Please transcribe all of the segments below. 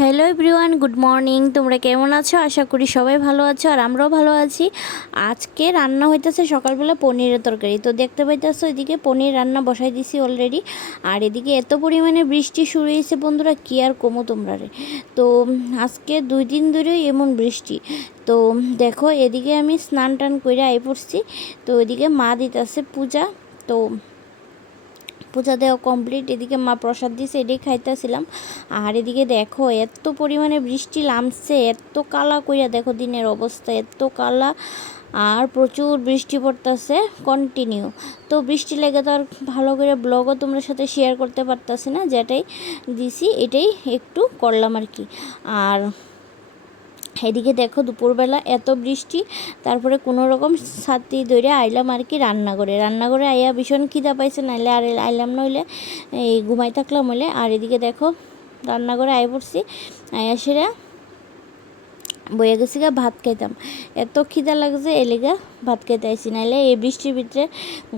Hello everyone, good morning. তোমরা কেমন আছো? আশা করি সবাই ভালো আছো আর আমরাও ভালো আছি। আজকে রান্না হইতেছে সকালবেলা পনিরের তরকারি। তো দেখতে পাইতেছো, এদিকে পনির রান্না বসাই দিছি অলরেডি আর এদিকে এত পরিমাণে বৃষ্টি শুরু হয়েছে বন্ধুরা, কি আর কমো তোমরা রে? তো আজকে দুই দিন ধরেই এমন বৃষ্টি। তো দেখো, এদিকে আমি স্নান টান করে আই পড়ছি। তো এদিকে মা দিতেছে পূজা। তো পূজা দেওয়া কমপ্লিট এদিকে মা প্রসাদ দিয়েছে এটাই খাইতেছিলাম। আর এদিকে দেখো, এত পরিমাণে বৃষ্টি নামছে, এত কালা কইরা দেখো দিনের অবস্থা, এত কালা। আর প্রচুর বৃষ্টি পড়তেছে কন্টিনিউ তো বৃষ্টি লেগে তো আর ভালো করে ব্লগও তোমরা সাথে শেয়ার করতে পারতাছি না, যেটাই দিছি, এটাই একটু করলাম আর কি। আর এদিকে দেখো দুপুরবেলা এত বৃষ্টি, তারপরে কোনো রকম ছাতি ধরে আইলাম আর কি রান্নাঘরে। রান্নাঘরে আইয়া ভীষণ খিদা পাইছে, নাইলে আর আইলাম নইলে, এই ঘুমাই থাকলাম হইলে। আর এদিকে দেখো রান্নাঘরে আই পড়ছি আয়া সেরা বয়ে গেছি গা, ভাত খাইতাম। এত খিদা লাগছে এলেগা ভাত খাইতে আইসি নাইলে এই বৃষ্টির ভিতরে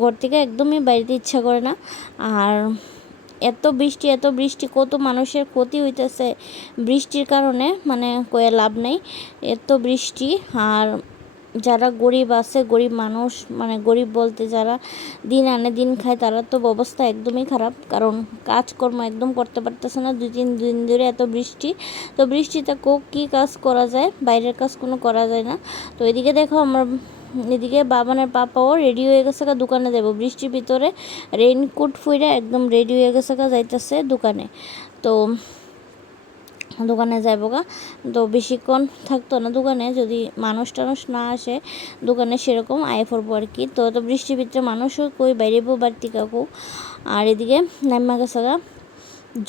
ঘর থেকে একদমই বাড়িতে ইচ্ছা করে না। আর এত বৃষ্টি এত বৃষ্টি, কত মানুষের ক্ষতি হইতেছে বৃষ্টির কারণে মানে কয়ে লাভ নেই। এত বৃষ্টি, আর যারা গরিব আছে, গরিব মানুষ মানে গরিব বলতে যারা দিন আনে দিন খায়, তারা তো অবস্থা একদমই খারাপ। কারণ কাজকর্ম একদম করতে পারতেছে না, দুই তিন দিন ধরে এত বৃষ্টি। তো বৃষ্টিতে কোক কী কাজ করা যায়? বাইরের কাজ কোনো করা যায় না। তো এদিকে দেখো আমার এদিকে বাবানের পাপাও রেডি হয়ে গেছে দোকানে যাব বৃষ্টির ভিতরে রেইনকোট ফুইরা একদম রেডি হয়ে গেছে যাইতেছে দোকানে। তো দোকানে যাইব গা। তো বেশিক্ষণ থাকতো না দোকানে, যদি মানুষ টানুষ না আসে, দোকানে সেরকম আয় পড়ব আর কি। তো তো বৃষ্টির ভিতরে মানুষও কই বাইরেবো বাড়তি কাকু। আর এদিকে নাইমা গেছে গা,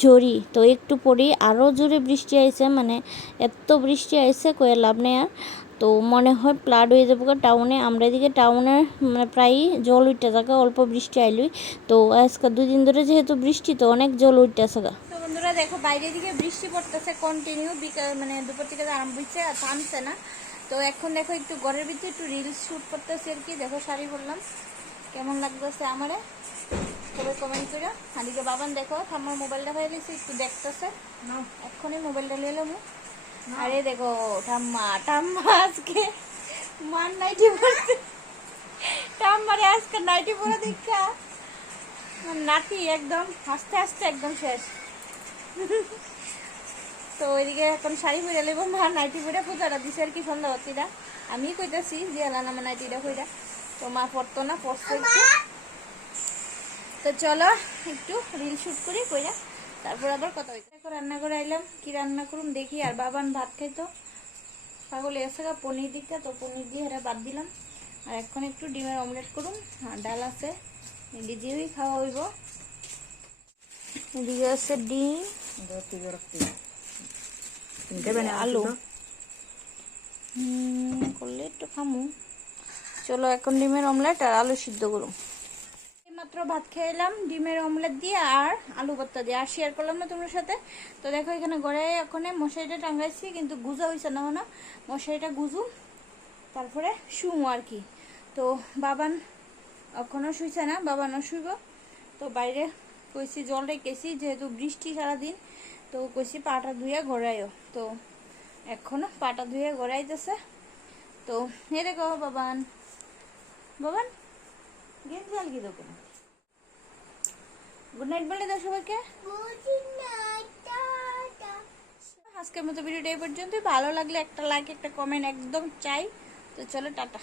ঝড়ি। তো একটু পরেই আরও জোরে বৃষ্টি আইছে মানে এত বৃষ্টি আইছে, কয়ে লাভ নেই আর। তো মনে হয় প্লাড হয়ে যাব টাউনে আমরা এদিকে টাউনের মানে প্রায়ই জল উঠতে থাকে অল্প বৃষ্টি আইলুই। তো আজকে দুই দিন ধরে যেহেতু বৃষ্টি তো অনেক জল উঠতে থাকে তো বন্ধুরা দেখো বাইরে দিকে বৃষ্টি পড়তেছে কন্টিনিউ বিকাল মানে দুপুর থেকে আরম্ভ হচ্ছে আর থামছে না। তো এখন দেখো একটু ঘরের ভিতরে একটু রিলস শ্যুট করতেছি আর কি। দেখো শাড়ি বললাম কেমন লাগতেছে আমারে? সবাই কমেন্ট করো। হাদিকে বাবান দেখো আমার মোবাইলটা হয়ে গেছে একটু দেখতেছে। এক্ষুনি মোবাইলটা নিয়ে এলাম আরে দেখো, ঠাম্মা ঠাম্মা আজকে মার নাইটি পড়তে ঠাম্মারে আজকে নাইটি পরে দেখা। নাতি একদম হাসতে হাসতে একদম শেষ। তো ওইদিকে এখন শাড়ি পরে লেবো মা নাইটি পরে পূজাটা দিছে আর কি সন্ধ্যাবতীরা। আমি কইতাছি যে এলান আমার নাইটিটা কইরা তো মা পড়তো না পড়তো তো চলো একটু রিল শুট করি, কইরা তারপর আবার কথা হইতে দেখো রান্না করে আইলাম কি রান্না করুন দেখি আর বাবান ভাত খাইতো। পাগল এসে গা পনির দিকটা তো পনির দিয়ে হেরা বাদ দিলাম। আর এখন একটু ডিমের অমলেট করুন আর ডাল আছে। দিয়েই খাওয়া হইব। এদিকে আছে ডিম। আলু। করলে একটু খামু। চলো এখন ডিমের অমলেট আর আলু সিদ্ধ করুন মাত্র ভাত খেয়ে এলাম, ডিমের অমলেট দিয়ে আর আলু ভর্তা দিয়ে। আর শেয়ার করলাম না তোমার সাথে। তো দেখো এখানে ঘরে এখন মশারিটা টাঙ্গাইছি কিন্তু গুজা হয়েছে না না মশারিটা গুজু, তারপরে শুমু আর কি। তো বাবান এখনও শুইছে না, বাবানও শুইব। তো বাইরে কইছি জল রেখেছি, যেহেতু বৃষ্টি সারাদিন, তো কইছি পাটা ধুয়ে ঘোরাইও। তো এখনও পাটা ধুয়ে ঘোরাইতেছে। তো এ দেখো বাবান। বাবান, গেঞ্জি আলগি দেবো না গুড নাইট বলে দাও সবাইকে। আজকের মতো ভিডিওটা এই পর্যন্তই। ভালো লাগলে একটা লাইক একটা কমেন্ট একদম চাই। তো চলো, টাটা।